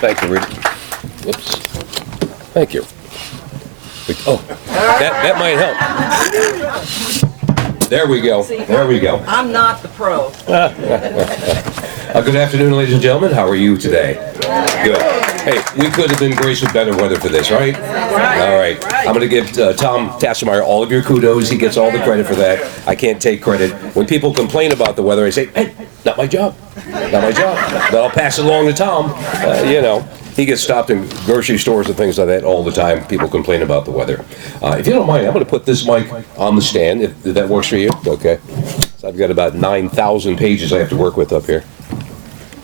Thank you, Rita. Whoops. Thank you. Oh, that might help. There we go. There we go. I'm not the pro. Good afternoon, ladies and gentlemen. How are you today? Good. Hey, we could have been graced with better weather for this, right? All right. I'm going to give Tom Tassemeyer all of your kudos. He gets all the credit for that. I can't take credit. When people complain about the weather, I say, hey, not my job. Not my job. But I'll pass it along to Tom. He gets stopped in grocery stores and things like that all the time. People complain about the weather. If you don't mind, I'm going to put this mic on the stand, if that works for you. Okay. So I've got about 9,000 pages I have to work with up here.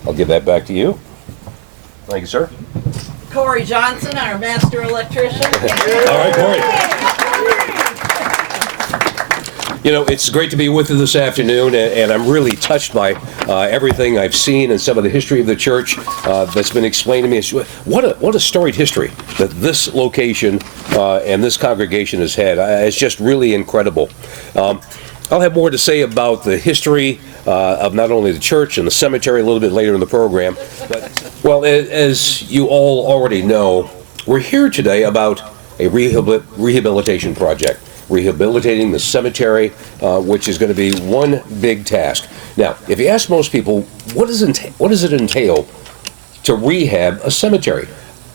I'll give that back to you. Thank you, sir. Corey Johnson, our master electrician. All right, Corey. It's great to be with you this afternoon, and I'm really touched by everything I've seen and some of the history of the church that's been explained to me. What a storied history that this location and this congregation has had. It's just really incredible. I'll have more to say about the history of not only the church and the cemetery a little bit later in the program. But, well, as you all already know, we're here today about a rehabilitation project. Rehabilitating the cemetery, which is going to be one big task. Now, if you ask most people, what does it entail to rehab a cemetery?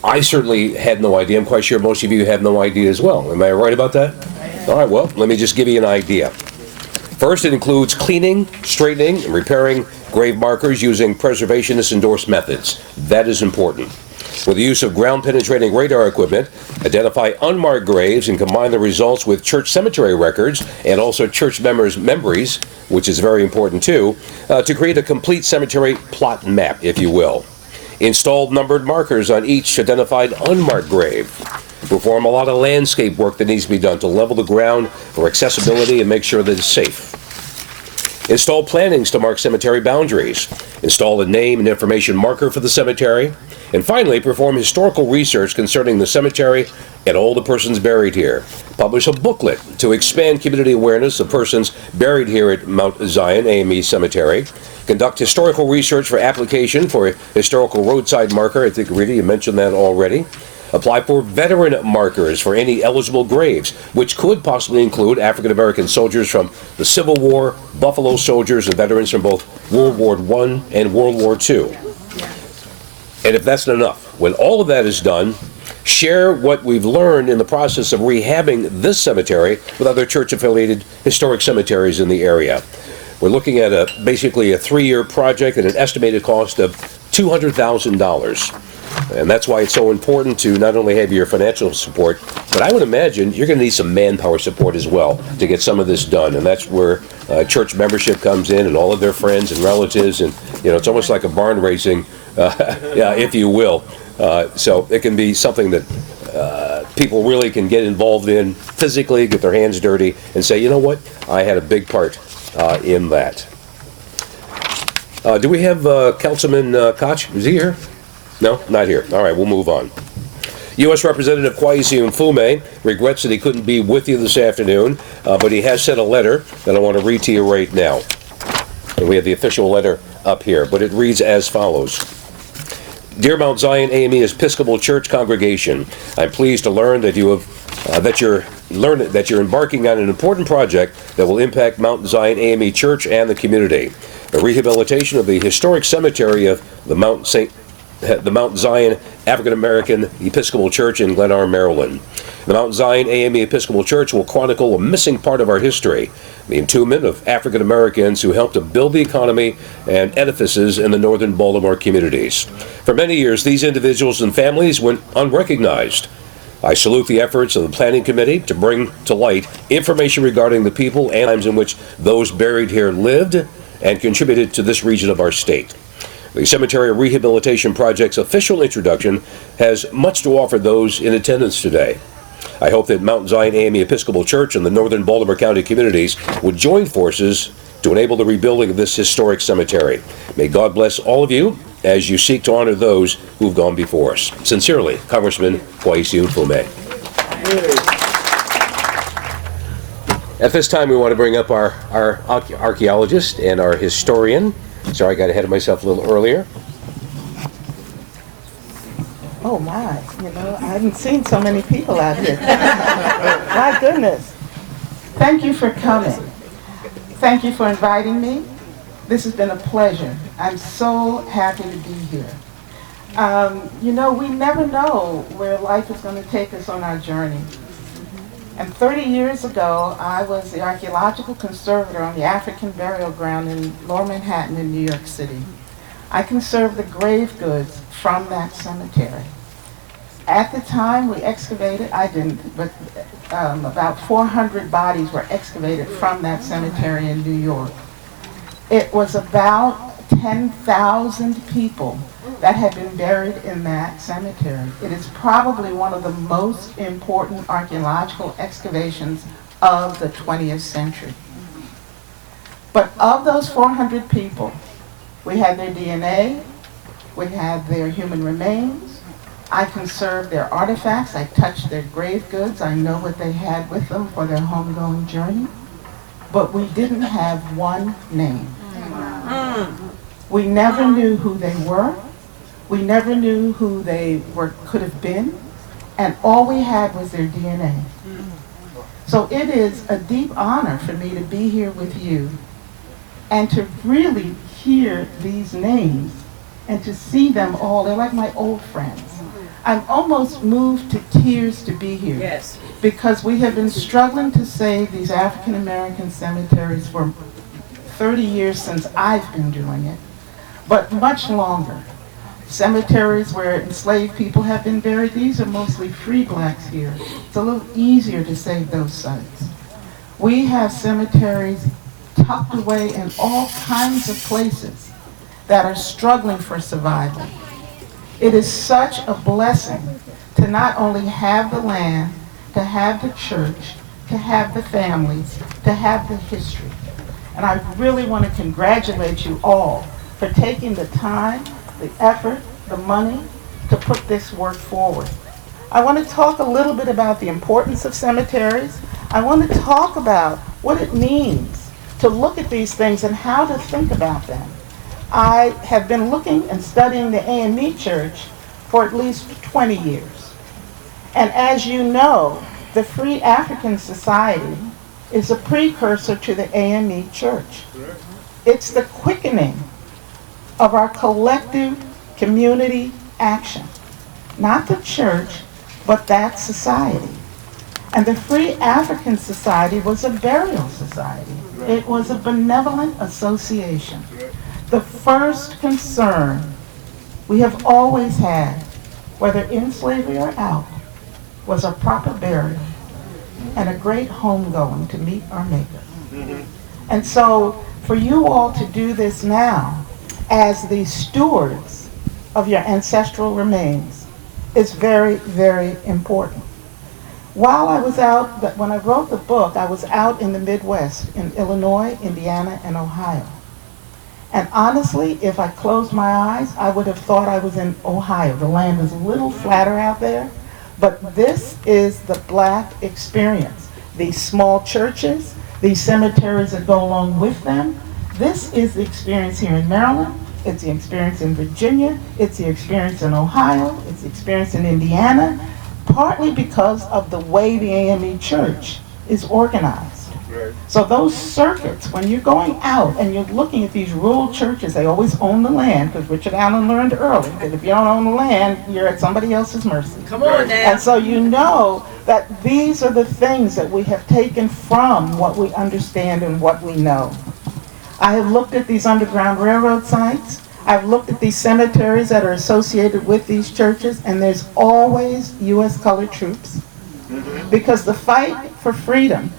I certainly had no idea. I'm quite sure most of you have no idea as well. Am I right about that? All right, well, let me just give you an idea. First, it includes cleaning, straightening, and repairing grave markers using preservationist-endorsed methods. That is important. With the use of ground-penetrating radar equipment, identify unmarked graves and combine the results with church cemetery records and also church members' memories, which is very important too, to create a complete cemetery plot map, if you will. Install numbered markers on each identified unmarked grave. Perform a lot of landscape work that needs to be done to level the ground for accessibility and make sure that it's safe. Install plantings to mark cemetery boundaries. Install a name and information marker for the cemetery. And finally, perform historical research concerning the cemetery and all the persons buried here. Publish a booklet to expand community awareness of persons buried here at Mount Zion AME Cemetery. Conduct historical research for application for a historical roadside marker. I think, Rita, you mentioned that already. Apply for veteran markers for any eligible graves, which could possibly include African American soldiers from the Civil War, Buffalo soldiers, and veterans from both World War I and World War II. And if that's not enough, when all of that is done, share what we've learned in the process of rehabbing this cemetery with other church-affiliated historic cemeteries in the area. We're looking at basically a 3-year project at an estimated cost of $200,000. And that's why it's so important to not only have your financial support, but I would imagine you're going to need some manpower support as well to get some of this done. And that's where church membership comes in and all of their friends and relatives. And, it's almost like a barn raising, if you will. So it can be something that people really can get involved in physically, get their hands dirty, and say, you know what, I had a big part in that. Do we have Councilman Koch? Is he here? No, not here. All right, we'll move on. U.S. Representative Kwesi Mfume regrets that he couldn't be with you this afternoon, but he has sent a letter that I want to read to you right now. And we have the official letter up here, but it reads as follows. Dear Mount Zion AME Episcopal Church congregation, I'm pleased to learn that you're embarking on an important project that will impact Mount Zion AME Church and the community. The rehabilitation of the historic cemetery of the Mount Zion African American Episcopal Church in Glen Arm, Maryland. The Mount Zion AME Episcopal Church will chronicle a missing part of our history, the entombment of African Americans who helped to build the economy and edifices in the northern Baltimore communities. For many years, these individuals and families went unrecognized. I salute the efforts of the Planning Committee to bring to light information regarding the people and times in which those buried here lived and contributed to this region of our state. The Cemetery Rehabilitation Project's official introduction has much to offer those in attendance today. I hope that Mount Zion AME Episcopal Church and the northern Baltimore County communities would join forces to enable the rebuilding of this historic cemetery. May God bless all of you as you seek to honor those who've gone before us. Sincerely, Congressman Kwesi Mfume. At this time, we want to bring up our archaeologist and our historian. Sorry, I got ahead of myself a little earlier. Oh my, I haven't seen so many people out here. My goodness. Thank you for coming. Thank you for inviting me. This has been a pleasure. I'm so happy to be here. We never know where life is going to take us on our journey. And 30 years ago, I was the archaeological conservator on the African burial ground in Lower Manhattan in New York City. I conserved the grave goods from that cemetery. At the time we excavated, I didn't, but about 400 bodies were excavated from that cemetery in New York. It was about 10,000 people that had been buried in that cemetery. It is probably one of the most important archaeological excavations of the 20th century. But of those 400 people, we had their DNA, we had their human remains, I conserved their artifacts, I touched their grave goods, I know what they had with them for their homegoing journey, but we didn't have one name. We never knew who they were, we never knew who they could have been, and all we had was their DNA. So it is a deep honor for me to be here with you and to really hear these names and to see them all. They're like my old friends. I'm almost moved to tears to be here. Yes. Because we have been struggling to save these African American cemeteries for 30 years since I've been doing it, but much longer. Cemeteries where enslaved people have been buried, these are mostly free blacks here. It's a little easier to save those sites. We have cemeteries tucked away in all kinds of places that are struggling for survival. It is such a blessing to not only have the land, to have the church, to have the families, to have the history. And I really want to congratulate you all for taking the time, the effort, the money to put this work forward. I want to talk a little bit about the importance of cemeteries. I want to talk about what it means to look at these things and how to think about them. I have been looking and studying the AME Church for at least 20 years. And as you know, the Free African Society is a precursor to the AME Church. It's the quickening of our collective community action. Not the church, but that society. And the Free African Society was a burial society. It was a benevolent association. The first concern we have always had, whether in slavery or out, was a proper burial and a great homegoing to meet our Maker. And so for you all to do this now as the stewards of your ancestral remains is very, very important. While I was out, when I wrote the book, I was out in the Midwest, in Illinois, Indiana, and Ohio. And honestly, if I closed my eyes, I would have thought I was in Ohio. The land is a little flatter out there, but this is the black experience. These small churches, these cemeteries that go along with them, this is the experience here in Maryland, it's the experience in Virginia, it's the experience in Ohio, it's the experience in Indiana, partly because of the way the AME Church is organized. Right. So those circuits, when you're going out and you're looking at these rural churches, they always own the land, because Richard Allen learned early that if you don't own the land, you're at somebody else's mercy. Come on now. And so you know that these are the things that we have taken from what we understand and what we know. I have looked at these Underground Railroad sites. I've looked at these cemeteries that are associated with these churches, and there's always U.S. colored troops. Because the fight for freedom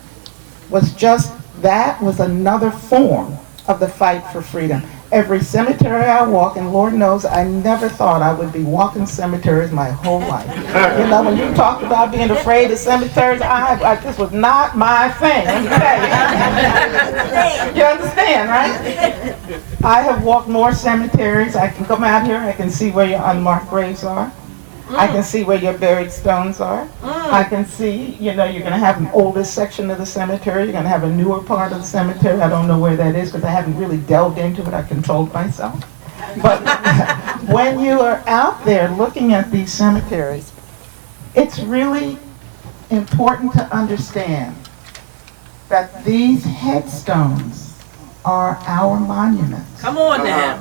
was just, that was another form of the fight for freedom. Every cemetery I walk, and Lord knows I never thought I would be walking cemeteries my whole life. You know, when you talked about being afraid of cemeteries, this was not my thing, let me tell you. You understand, right? I have walked more cemeteries. I can come out here, I can see where your unmarked graves are. I can see where your buried stones are. I can see, you know, you're going to have an older section of the cemetery. You're going to have a newer part of the cemetery. I don't know where that is because I haven't really delved into it. I controlled myself. But when you are out there looking at these cemeteries, it's really important to understand that these headstones are our monuments. Come on now.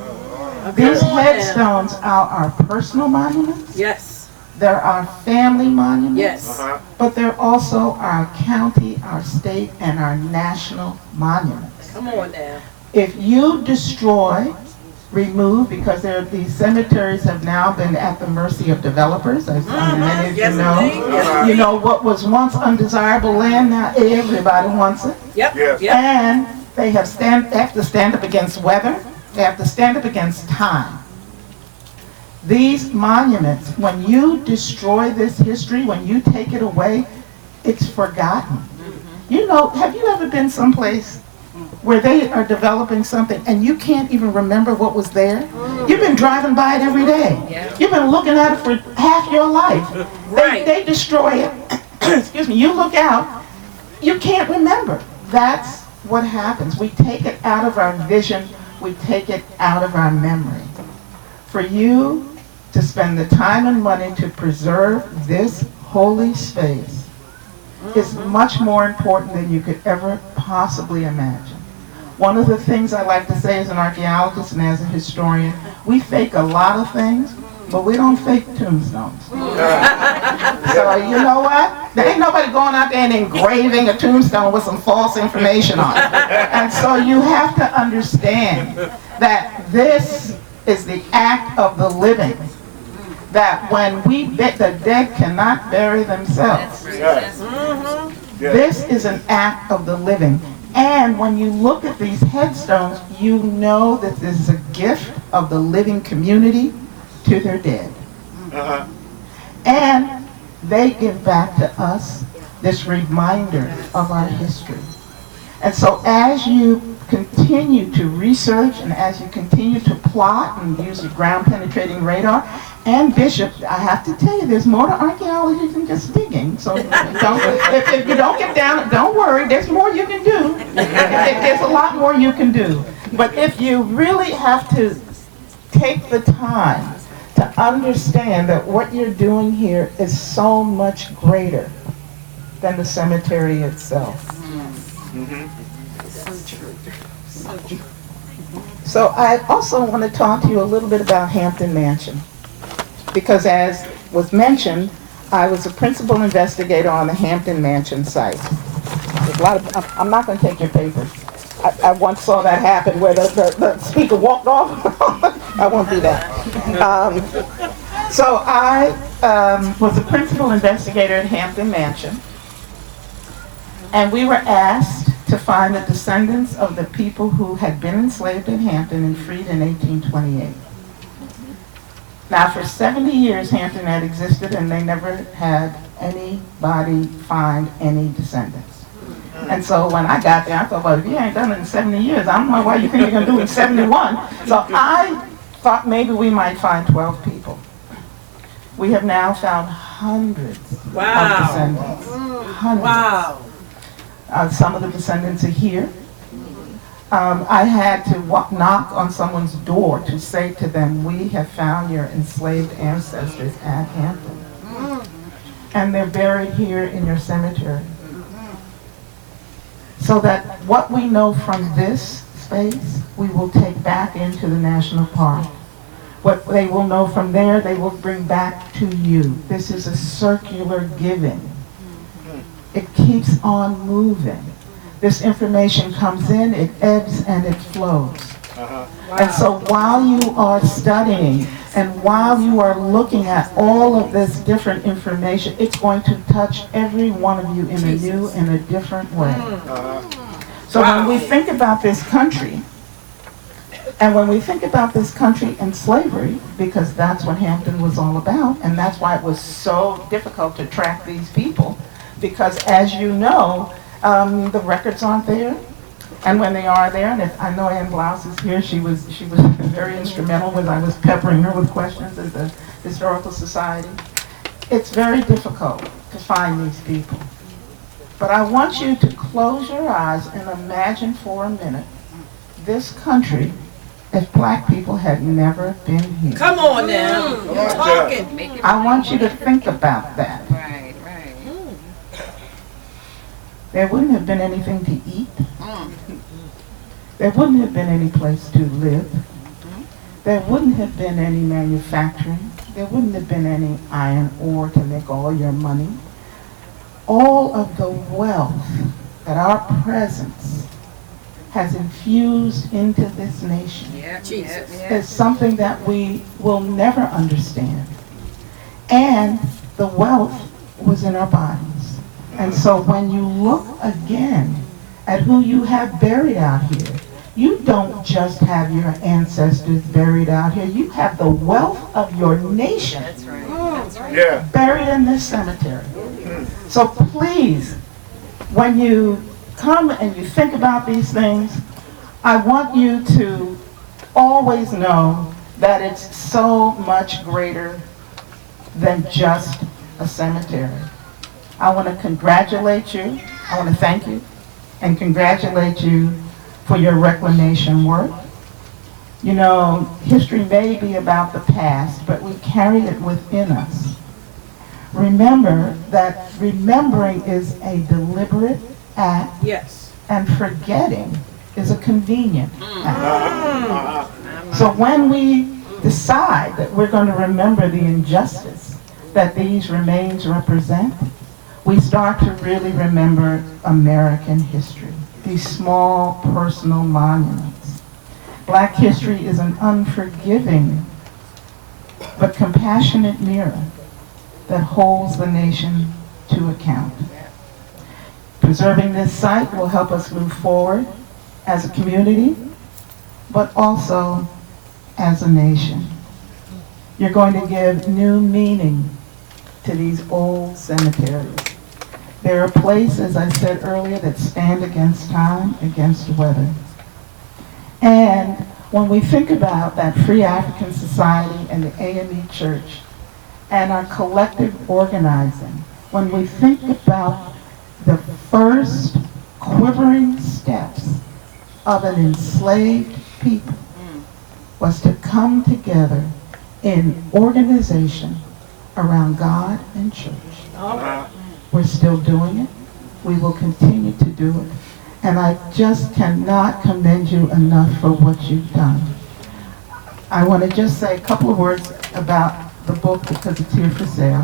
These Come on now. headstones are our personal monuments. Yes. They're our family monuments. Yes. But they're also our county, our state, and our national monuments. Come on now. If you destroy, remove, because these cemeteries have now been at the mercy of developers, as many of Yes, you know. indeed. Yes, You know, what was once undesirable land, now everybody wants it. Yep. Yes. Yep. And they have to stand up against weather. They have to stand up against time. These monuments, when you destroy this history, when you take it away, it's forgotten. You know, have you ever been someplace where they are developing something and you can't even remember what was there? You've been driving by it every day. Yeah. You've been looking at it for half your life. Right. They destroy it. Excuse me. You look out, you can't remember. That's what happens. We take it out of our vision. We take it out of our memory. For you to spend the time and money to preserve this holy space is much more important than you could ever possibly imagine. One of the things I like to say as an archaeologist and as a historian, we fake a lot of things, but we don't fake tombstones. So you know what? There ain't nobody going out there and engraving a tombstone with some false information on it. And so you have to understand that this is the act of the living. That when the dead cannot bury themselves. Yes. This is an act of the living. And when you look at these headstones, you know that this is a gift of the living community to their dead. And they give back to us this reminder of our history. And so as you continue to research and as you continue to plot and use your ground penetrating radar, and Bishop, I have to tell you, there's more to archaeology than just digging. So if you don't get down, don't worry, there's more you can do. There's a lot more you can do. But if you really have to take the time to understand that what you're doing here is so much greater than the cemetery itself. So I also want to talk to you a little bit about Hampton Mansion. Because as was mentioned, I was a principal investigator on the Hampton Mansion site. There's a lot of, I'm not going to take your papers. I once saw that happen where the speaker walked off. I won't do that. So I was a principal investigator at Hampton Mansion. And we were asked to find the descendants of the people who had been enslaved in Hampton and freed in 1828. Now, for 70 years, Hampton had existed, and they never had anybody find any descendants. And so when I got there, I thought, well, if you ain't done it in 70 years, I don't know why you think you're going to do it in 71. So I thought maybe we might find 12 people. We have now found hundreds of descendants. Hundreds. Wow. Some of the descendants are here. I had to knock on someone's door to say to them, we have found your enslaved ancestors at Hampton. And they're buried here in your cemetery. So that what we know from this space, we will take back into the national park. What they will know from there, they will bring back to you. This is a circular giving. It keeps on moving. This information comes in, it ebbs and it flows. And so while you are studying and while you are looking at all of this different information, it's going to touch every one of you in a new and a different way. So when we think about this country, and when we think about this country and slavery, because that's what Hampton was all about, and that's why it was so difficult to track these people, because as you know, the records aren't there, and when they are there, and if I know Ann Blouse is here, she was very instrumental when I was peppering her with questions at the Historical Society. It's very difficult to find these people. But I want you to close your eyes and imagine for a minute this country if black people had never been here. Come on now. You're talking. I want you to think about that. Right. There wouldn't have been anything to eat. There wouldn't have been any place to live. There wouldn't have been any manufacturing. There wouldn't have been any iron ore to make all your money. All of the wealth that our presence has infused into this nation Jesus. is something that we will never understand. And the wealth was in our bodies. And so when you look again at who you have buried out here, you don't just have your ancestors buried out here, you have the wealth of your nation buried in this cemetery. So please, when you come and you think about these things, I want you to always know that it's so much greater than just a cemetery. I want to congratulate you, I want to thank you and congratulate you for your reclamation work. You know, history may be about the past, but we carry it within us. Remember that remembering is a deliberate act, Yes. and forgetting is a convenient act. So when we decide that we're going to remember the injustice that these remains represent, we start to really remember American history, these small personal monuments. Black history is an unforgiving but compassionate mirror that holds the nation to account. Preserving this site will help us move forward as a community, but also as a nation. You're going to give new meaning to these old cemeteries. They're a place, as I said earlier, that stand against time, against weather. And when we think about that Free African Society and the AME Church and our collective organizing, when we think about the first quivering steps of an enslaved people was to come together in organization around God and church. We're still doing it. We will continue to do it. And I just cannot commend you enough for what you've done. I want to just say a couple of words about the book because it's here for sale.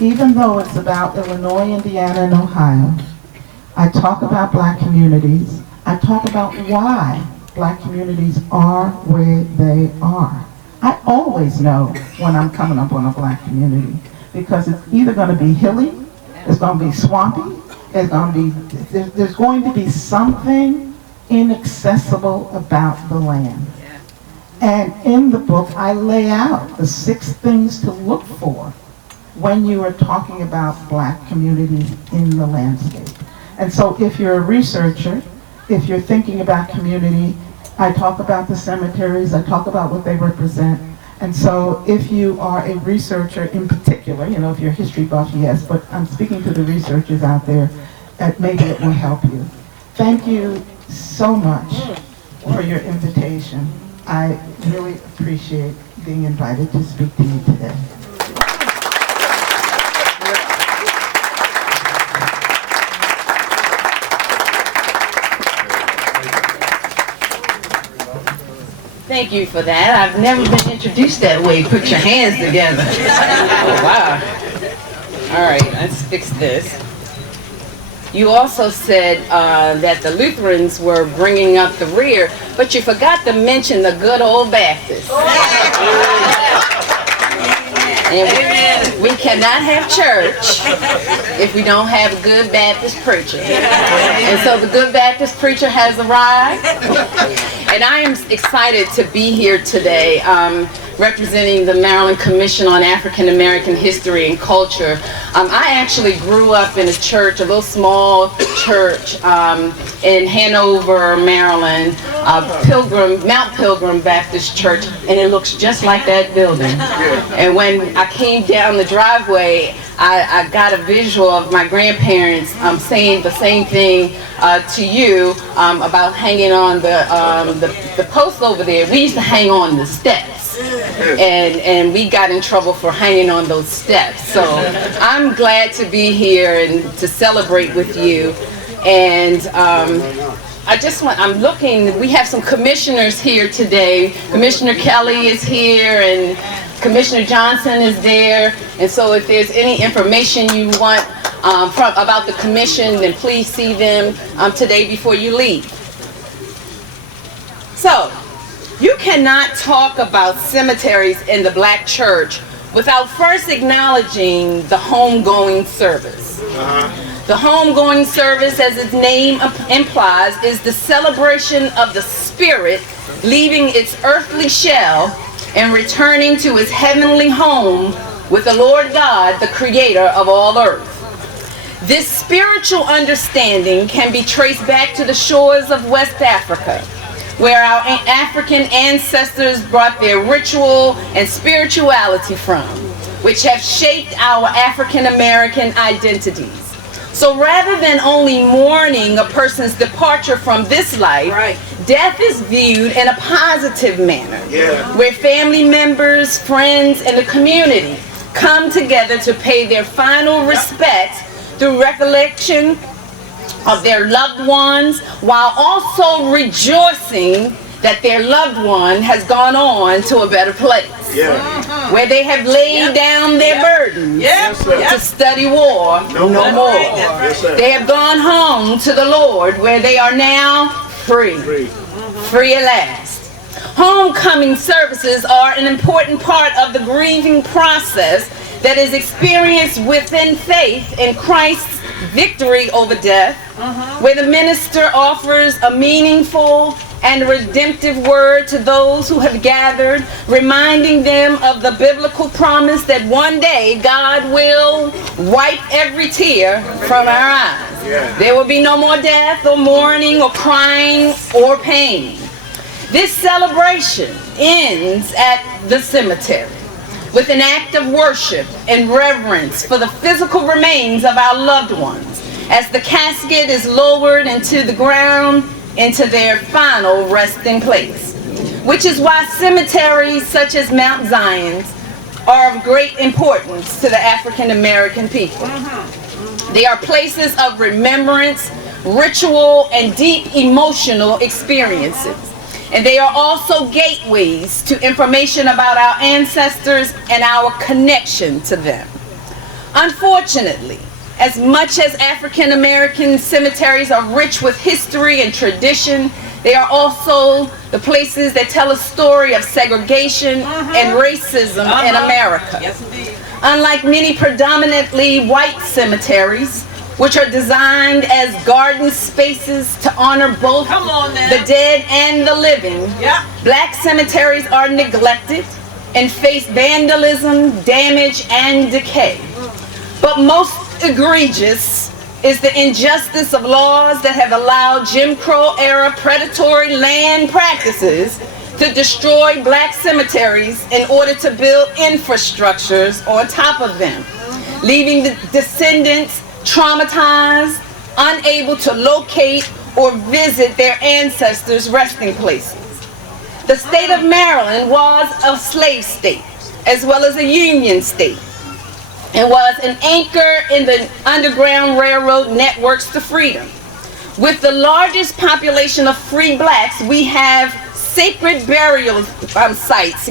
Even though it's about Illinois, Indiana, and Ohio, I talk about black communities. I talk about why black communities are where they are. I always know when I'm coming up on a black community because it's either going to be hilly, it's going to be swampy, there's going to be something inaccessible about the land. And in the book, I lay out the 6 things to look for when you are talking about black communities in the landscape. And so if you're a researcher, if you're thinking about community, I talk about the cemeteries, I talk about what they represent. And so if you are a researcher in particular, you know, if you're a history buff, yes, but I'm speaking to the researchers out there, that maybe it will help you. Thank you so much for your invitation. I really appreciate being invited to speak to you today. Thank you for that. I've never been introduced that way. Put your hands together. Oh, wow. All right, let's fix this. You also said that the Lutherans were bringing up the rear, but you forgot to mention the good old Baptists. And we cannot have church if we don't have a good Baptist preacher. And so the good Baptist preacher has arrived. And I am excited to be here today representing the Maryland Commission on African American History and Culture. I actually grew up in a church, a little small church in Hanover, Maryland, Mount Pilgrim Baptist Church, and it looks just like that building. And when I came down the driveway, I got a visual of my grandparents saying the same thing to you about hanging on the the post over there, we used to hang on the steps. And we got in trouble for hanging on those steps. So I'm glad to be here and to celebrate with you. And I'm looking, we have some commissioners here today. Commissioner Kelly is here and Commissioner Johnson is there. And so if there's any information you want about the commission, then please see them today before you leave. So, you cannot talk about cemeteries in the black church without first acknowledging the homegoing service. The homegoing service, as its name implies, is the celebration of the spirit leaving its earthly shell and returning to his heavenly home with the Lord God, the creator of all earth. This spiritual understanding can be traced back to the shores of West Africa, where our African ancestors brought their ritual and spirituality from, which have shaped our African American identities. So rather than only mourning a person's departure from this life, death is viewed in a positive manner, where family members, friends, and the community come together to pay their final respects through recollection of their loved ones, while also rejoicing that their loved one has gone on to a better place, where they have laid down their burdens to study war no more. They have gone home to the Lord, where they are now free at last. Homecoming services are an important part of the grieving process that is experienced within faith in Christ's victory over death, where the minister offers a meaningful and redemptive word to those who have gathered, reminding them of the biblical promise that one day God will wipe every tear from our eyes. There will be no more death or mourning or crying or pain. This celebration ends at the cemetery with an act of worship and reverence for the physical remains of our loved ones, as the casket is lowered into the ground into their final resting place. Which is why cemeteries such as Mount Zion's are of great importance to the African American people. They are places of remembrance, ritual, and deep emotional experiences. And they are also gateways to information about our ancestors and our connection to them. Unfortunately, as much as African American cemeteries are rich with history and tradition, they are also the places that tell a story of segregation and racism in America. Unlike many predominantly white cemeteries, which are designed as garden spaces to honor both the dead and the living, black cemeteries are neglected and face vandalism, damage, and decay. But most egregious is the injustice of laws that have allowed Jim Crow era predatory land practices to destroy black cemeteries in order to build infrastructures on top of them, leaving the descendants traumatized, unable to locate or visit their ancestors' resting places. The state of Maryland was a slave state, as well as a Union state, and was an anchor in the Underground Railroad networks to freedom. With the largest population of free blacks, we have sacred burial sites,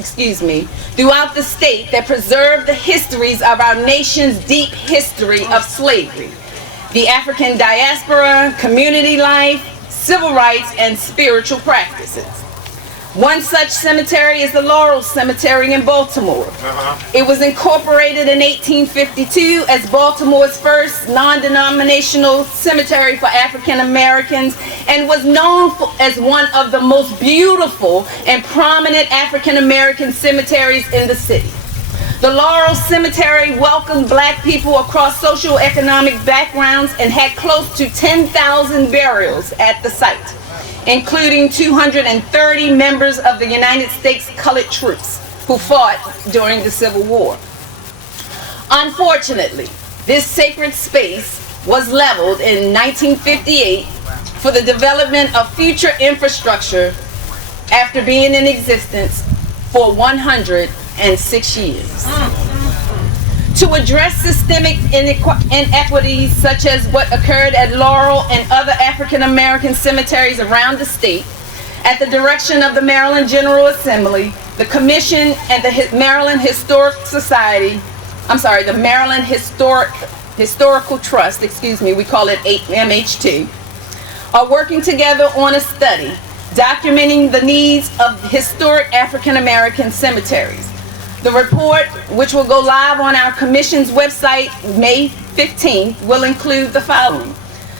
throughout the state that preserve the histories of our nation's deep history of slavery, the African diaspora, community life, civil rights, and spiritual practices. One such cemetery is the Laurel Cemetery in Baltimore. It was incorporated in 1852 as Baltimore's first non-denominational cemetery for African Americans, and was known as one of the most beautiful and prominent African American cemeteries in the city. The Laurel Cemetery welcomed black people across socioeconomic backgrounds and had close to 10,000 burials at the site, including 230 members of the United States colored troops who fought during the Civil War. Unfortunately, this sacred space was leveled in 1958 for the development of future infrastructure after being in existence for 106 years. To address systemic inequities such as what occurred at Laurel and other African American cemeteries around the state, at the direction of the Maryland General Assembly, the Commission and the Maryland Historic Society, the Maryland Historical Trust, we call it MHT, are working together on a study documenting the needs of historic African American cemeteries. The report, which will go live on our Commission's website May 15th, will include the following: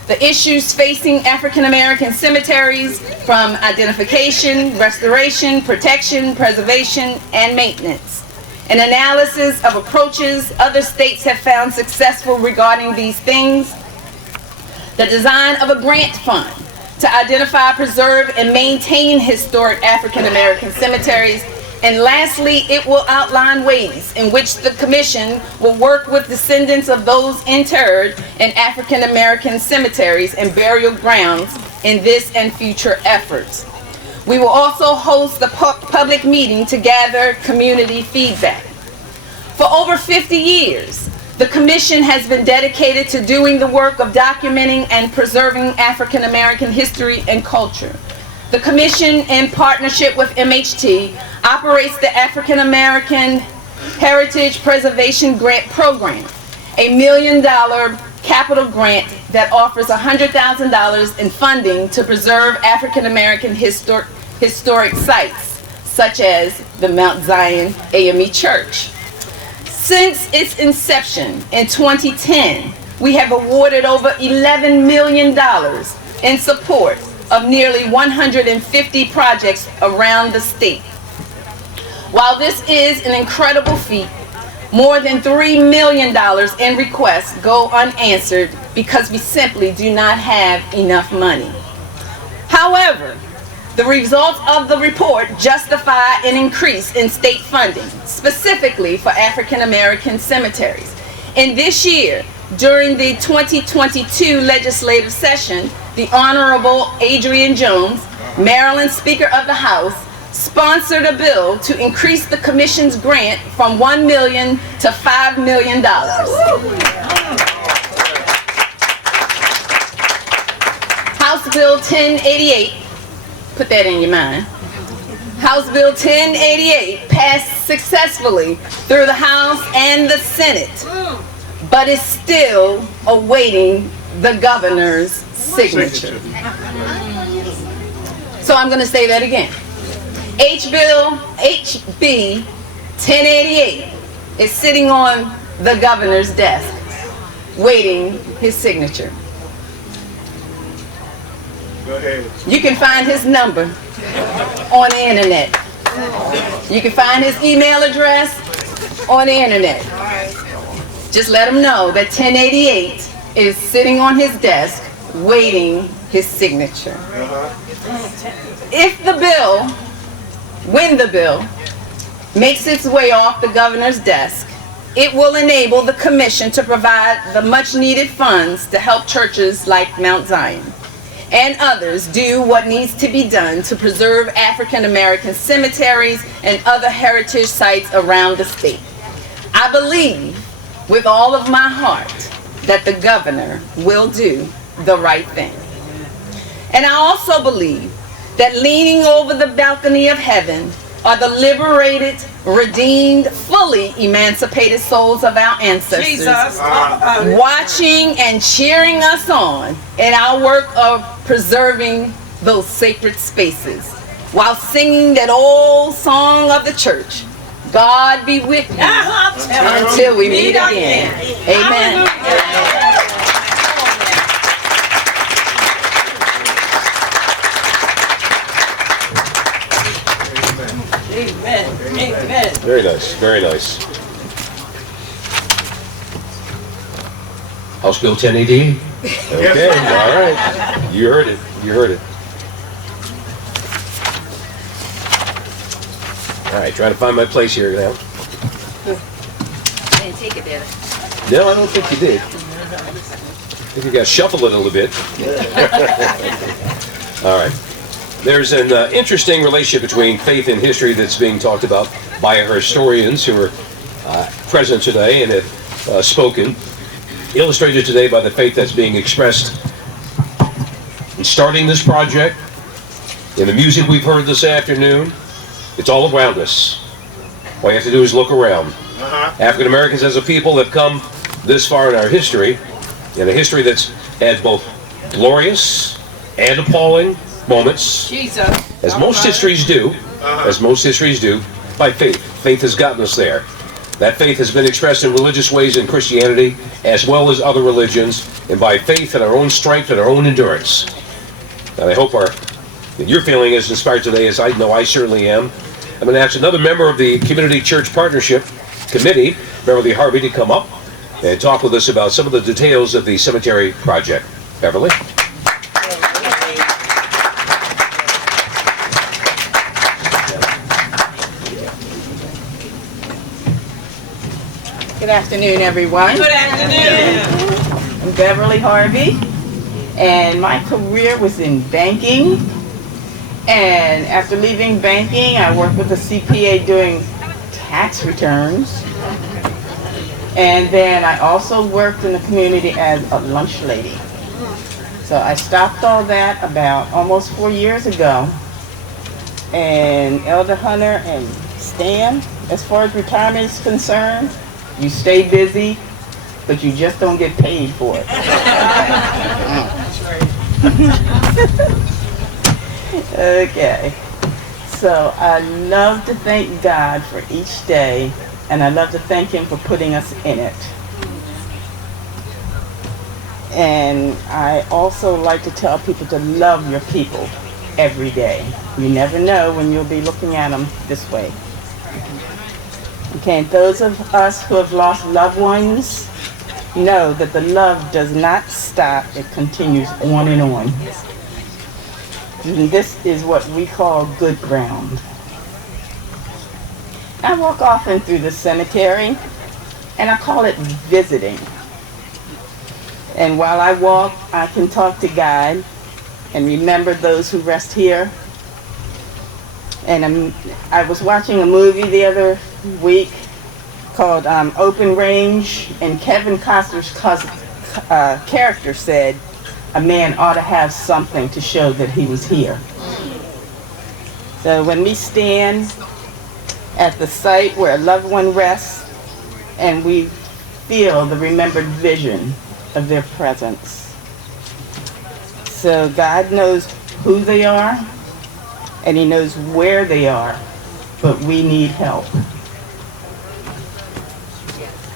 the issues facing African American cemeteries, from identification, restoration, protection, preservation, and maintenance. An analysis of approaches other states have found successful regarding these things. The design of a grant fund to identify, preserve, and maintain historic African American cemeteries. And lastly, it will outline ways in which the Commission will work with descendants of those interred in African American cemeteries and burial grounds in this and future efforts. We will also host the public meeting to gather community feedback. For over 50 years, the Commission has been dedicated to doing the work of documenting and preserving African American history and culture. The Commission, in partnership with MHT, operates the African American Heritage Preservation Grant Program, a $1 million capital grant that offers $100,000 in funding to preserve African American historic sites, such as the Mount Zion AME Church. Since its inception in 2010, we have awarded over $11 million in support of nearly 150 projects around the state. While this is an incredible feat, more than $3 million in requests go unanswered because we simply do not have enough money. However, the results of the report justify an increase in state funding, specifically for African American cemeteries. In this year, during the 2022 legislative session, the Honorable Adrian Jones, Maryland Speaker of the House, sponsored a bill to increase the Commission's grant from $1 million to $5 million. House Bill 1088, put that in your mind. House Bill 1088 passed successfully through the House and the Senate, but is still awaiting the governor's signature. So I'm going to say that again. HB 1088 is sitting on the governor's desk, waiting his signature. Go ahead. You can find his number on the internet. You can find his email address on the internet. Just let him know that 1088 is sitting on his desk, waiting his signature. If the bill, when the bill makes its way off the governor's desk, it will enable the Commission to provide the much needed funds to help churches like Mount Zion and others do what needs to be done to preserve African American cemeteries and other heritage sites around the state. I believe with all of my heart that the governor will do the right thing. And I also believe that leaning over the balcony of heaven are the liberated, redeemed, fully emancipated souls of our ancestors, watching and cheering us on in our work of preserving those sacred spaces, while singing that old song of the church, God be with you until we meet again. Amen. Amen. Amen. Very nice, very nice. House Bill 1088? Okay, all right. You heard it, you heard it. All right, trying to find my place here now. Didn't take it there. No, I don't think you did. I think you got to shuffle it a little bit. All right. There's an interesting relationship between faith and history that's being talked about by our historians who are present today and have spoken, illustrated today by the faith that's being expressed in starting this project, in the music we've heard this afternoon. It's all around us. All you have to do is look around. African Americans as a people have come this far in our history, in a history that's had both glorious and appalling moments, Jesus. as most histories do, by faith. Faith has gotten us there. That faith has been expressed in religious ways in Christianity as well as other religions, and by faith and our own strength and our own endurance. And I hope that you're feeling as inspired today as I know I certainly am. I'm going to ask another member of the Community Church Partnership Committee, Beverly Harvey, to come up and talk with us about some of the details of the cemetery project. Beverly? Good afternoon, everyone. Good afternoon. I'm Beverly Harvey, and my career was in banking. And after leaving banking, I worked with a CPA doing tax returns. And then I also worked in the community as a lunch lady. So I stopped all that about almost 4 years ago. And Elder Hunter and Stan, as far as retirement is concerned, you stay busy, but you just don't get paid for it. Okay. So I love to thank God for each day, and I love to thank Him for putting us in it. And I also like to tell people to love your people every day. You never know when you'll be looking at them this way. Okay, and those of us who have lost loved ones know that the love does not stop, it continues on and on. And this is what we call good ground. I walk often through the cemetery, and I call it visiting. And while I walk, I can talk to God and remember those who rest here. And I was watching a movie the other week called Open Range, and Kevin Costner's character said, a man ought to have something to show that he was here. So when we stand at the site where a loved one rests and we feel the remembered vision of their presence. So God knows who they are and He knows where they are, but we need help.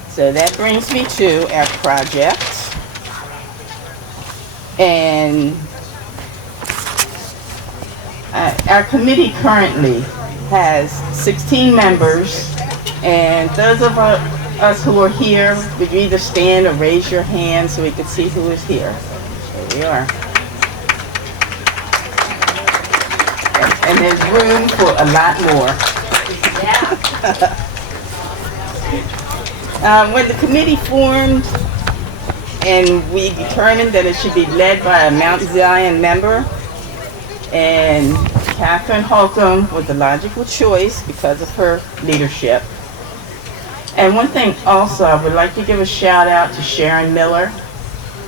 So that brings me to our project. And our committee currently has 16 members, and those of us who are here, would you either stand or raise your hand so we can see who is here? There we are. And there's room for a lot more. When the committee formed, and we determined that it should be led by a Mount Zion member, and Catherine Holcomb was the logical choice because of her leadership. And one thing also, I would like to give a shout out to Sharon Miller,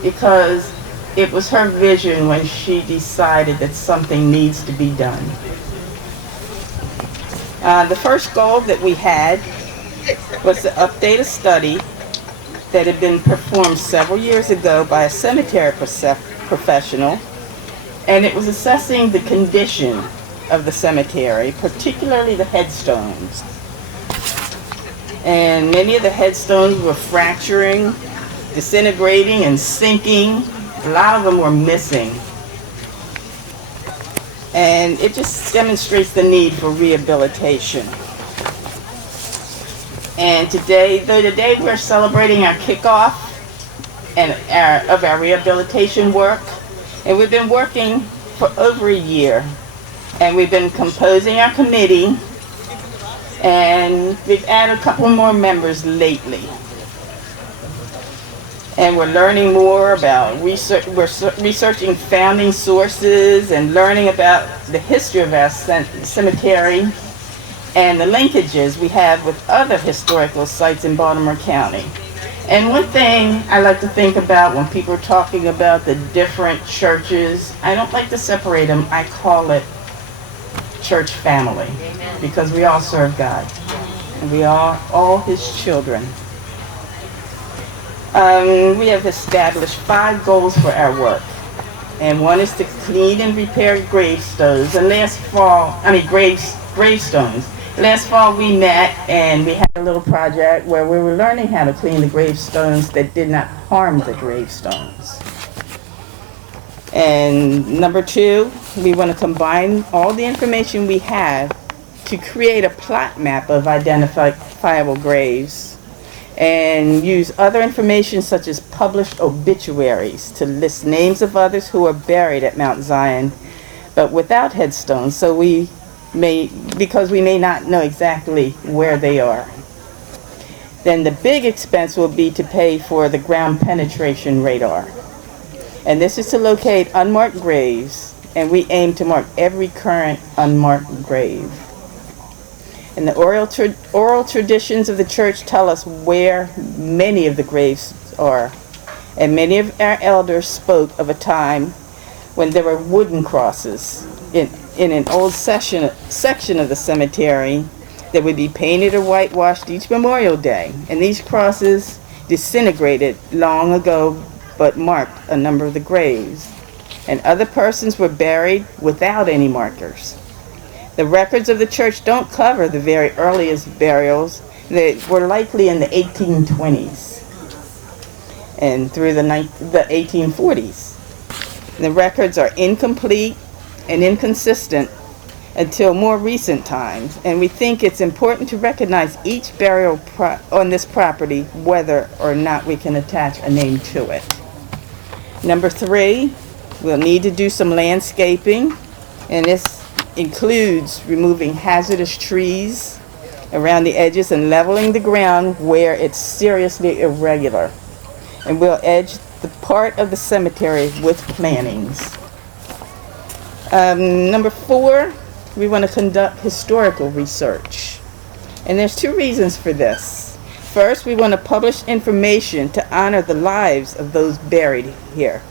because it was her vision when she decided that something needs to be done. The first goal that we had was to update a study that had been performed several years ago by a cemetery professional, and it was assessing the condition of the cemetery, particularly the headstones. And many of the headstones were fracturing, disintegrating, and sinking. A lot of them were missing. And it just demonstrates the need for rehabilitation. And today we're celebrating our kickoff of our rehabilitation work. And we've been working for over a year. And we've been composing our committee. And we've added a couple more members lately. And we're learning more about researching founding sources and learning about the history of our cemetery and the linkages we have with other historical sites in Baltimore County. And one thing I like to think about when people are talking about the different churches, I don't like to separate them. I call it church family. Amen. Because we all serve God. And we are all His children. We have established 5 goals for our work. And one is to clean and repair gravestones. And gravestones. Last fall we met and we had a little project where we were learning how to clean the gravestones that did not harm the gravestones. And number 2, we want to combine all the information we have to create a plot map of identifiable graves and use other information such as published obituaries to list names of others who are buried at Mount Zion but without headstones, because we may not know exactly where they are. Then the big expense will be to pay for the ground penetration radar. And this is to locate unmarked graves, and we aim to mark every current unmarked grave. And the oral traditions of the church tell us where many of the graves are. And many of our elders spoke of a time when there were wooden crosses in an old section of the cemetery that would be painted or whitewashed each Memorial Day. And these crosses disintegrated long ago but marked a number of the graves. And other persons were buried without any markers. The records of the church don't cover the very earliest burials that were likely in the 1820s and through the 1840s. The records are incomplete and inconsistent until more recent times, and we think it's important to recognize each burial on this property, whether or not we can attach a name to it. Number 3, we'll need to do some landscaping, and this includes removing hazardous trees around the edges and leveling the ground where it's seriously irregular. And we'll edge the part of the cemetery with plantings. Number 4, we want to conduct historical research. And there's 2 reasons for this. First, we want to publish information to honor the lives of those buried here.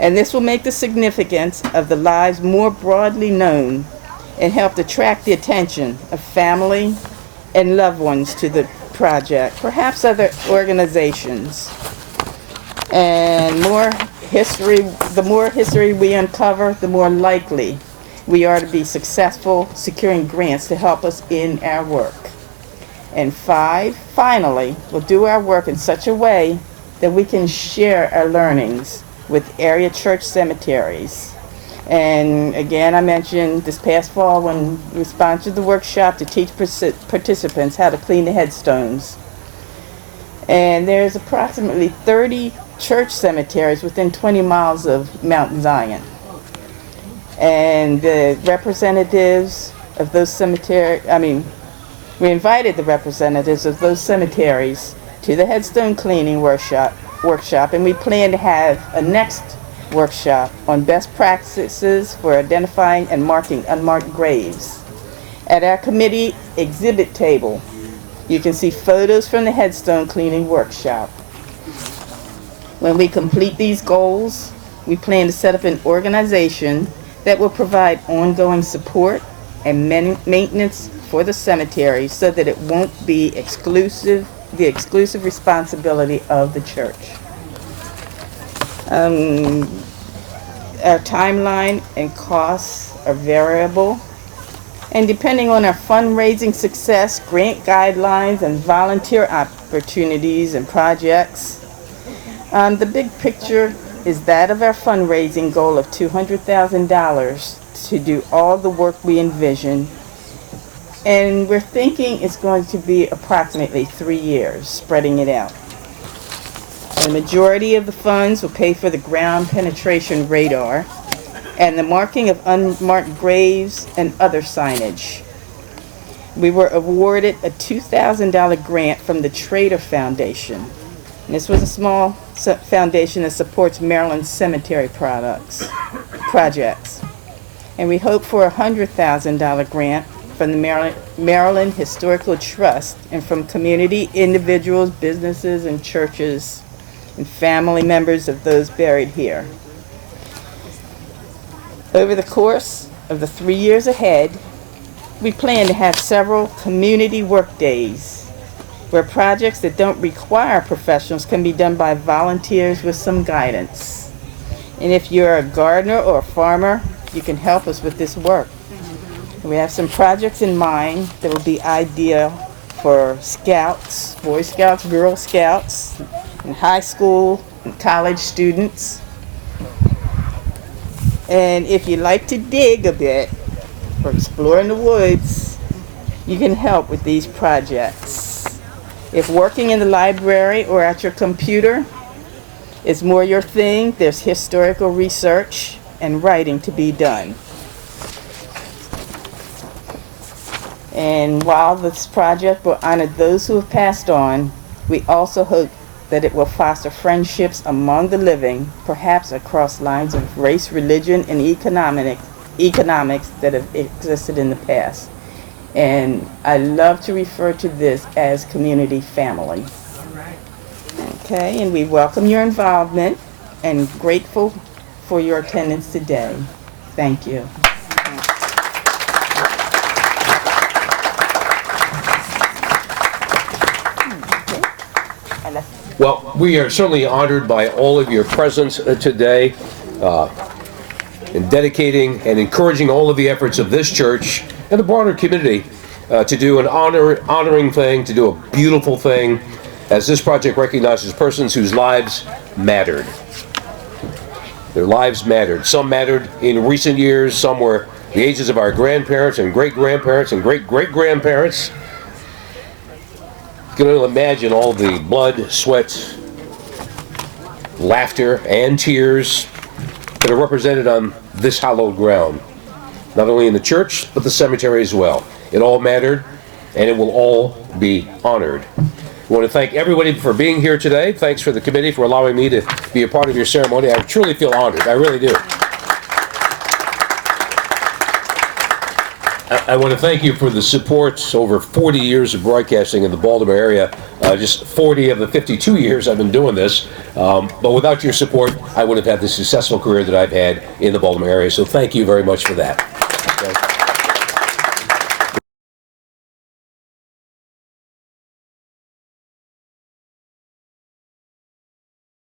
And this will make the significance of the lives more broadly known and help attract the attention of family and loved ones to the project, perhaps other organizations. And the more history we uncover, the more likely we are to be successful securing grants to help us in our work. And 5, finally, we'll do our work in such a way that we can share our learnings with area church cemeteries. And again, I mentioned this past fall when we sponsored the workshop to teach participants how to clean the headstones. And there's approximately 30 church cemeteries within 20 miles of Mount Zion. And the representatives of those we invited the representatives of those cemeteries to the headstone cleaning workshop, and we plan to have a next workshop on best practices for identifying and marking unmarked graves. At our committee exhibit table, you can see photos from the headstone cleaning workshop. When we complete these goals, we plan to set up an organization that will provide ongoing support and maintenance for the cemetery so that it won't be the exclusive responsibility of the church. Our timeline and costs are variable, and depending on our fundraising success, grant guidelines, and volunteer opportunities and projects, the big picture is that of our fundraising goal of $200,000 to do all the work we envision. And we're thinking it's going to be approximately 3 years, spreading it out. The majority of the funds will pay for the ground penetration radar and the marking of unmarked graves and other signage. We were awarded a $2,000 grant from the Trader Foundation. And this was a small foundation that supports Maryland cemetery projects. And we hope for a $100,000 grant from the Maryland Historical Trust and from community, individuals, businesses, and churches, and family members of those buried here. Over the course of the 3 years ahead, we plan to have several community work days where projects that don't require professionals can be done by volunteers with some guidance. And if you're a gardener or a farmer, you can help us with this work. We have some projects in mind that will be ideal for scouts, Boy Scouts, Girl Scouts, and high school and college students. And if you like to dig a bit or explore in the woods, you can help with these projects. If working in the library or at your computer is more your thing, there's historical research and writing to be done. And while this project will honor those who have passed on, we also hope that it will foster friendships among the living, perhaps across lines of race, religion, and economics that have existed in the past. And I love to refer to this as community family. Okay, and we welcome your involvement and grateful for your attendance today. Thank you. Well, we are certainly honored by all of your presence today in dedicating and encouraging all of the efforts of this church and the broader community to do an honoring thing, to do a beautiful thing, as this project recognizes persons whose lives mattered. Their lives mattered. Some mattered in recent years, some were the ages of our grandparents and great-grandparents and great-great-grandparents. You can only imagine all the blood, sweat, laughter, and tears that are represented on this hallowed ground. Not only in the church, but the cemetery as well. It all mattered, and it will all be honored. I want to thank everybody for being here today. Thanks for the committee for allowing me to be a part of your ceremony. I truly feel honored. I really do. I want to thank you for the support over 40 years of broadcasting in the Baltimore area. Just 40 of the 52 years I've been doing this. But without your support, I wouldn't have had the successful career that I've had in the Baltimore area. So thank you very much for that.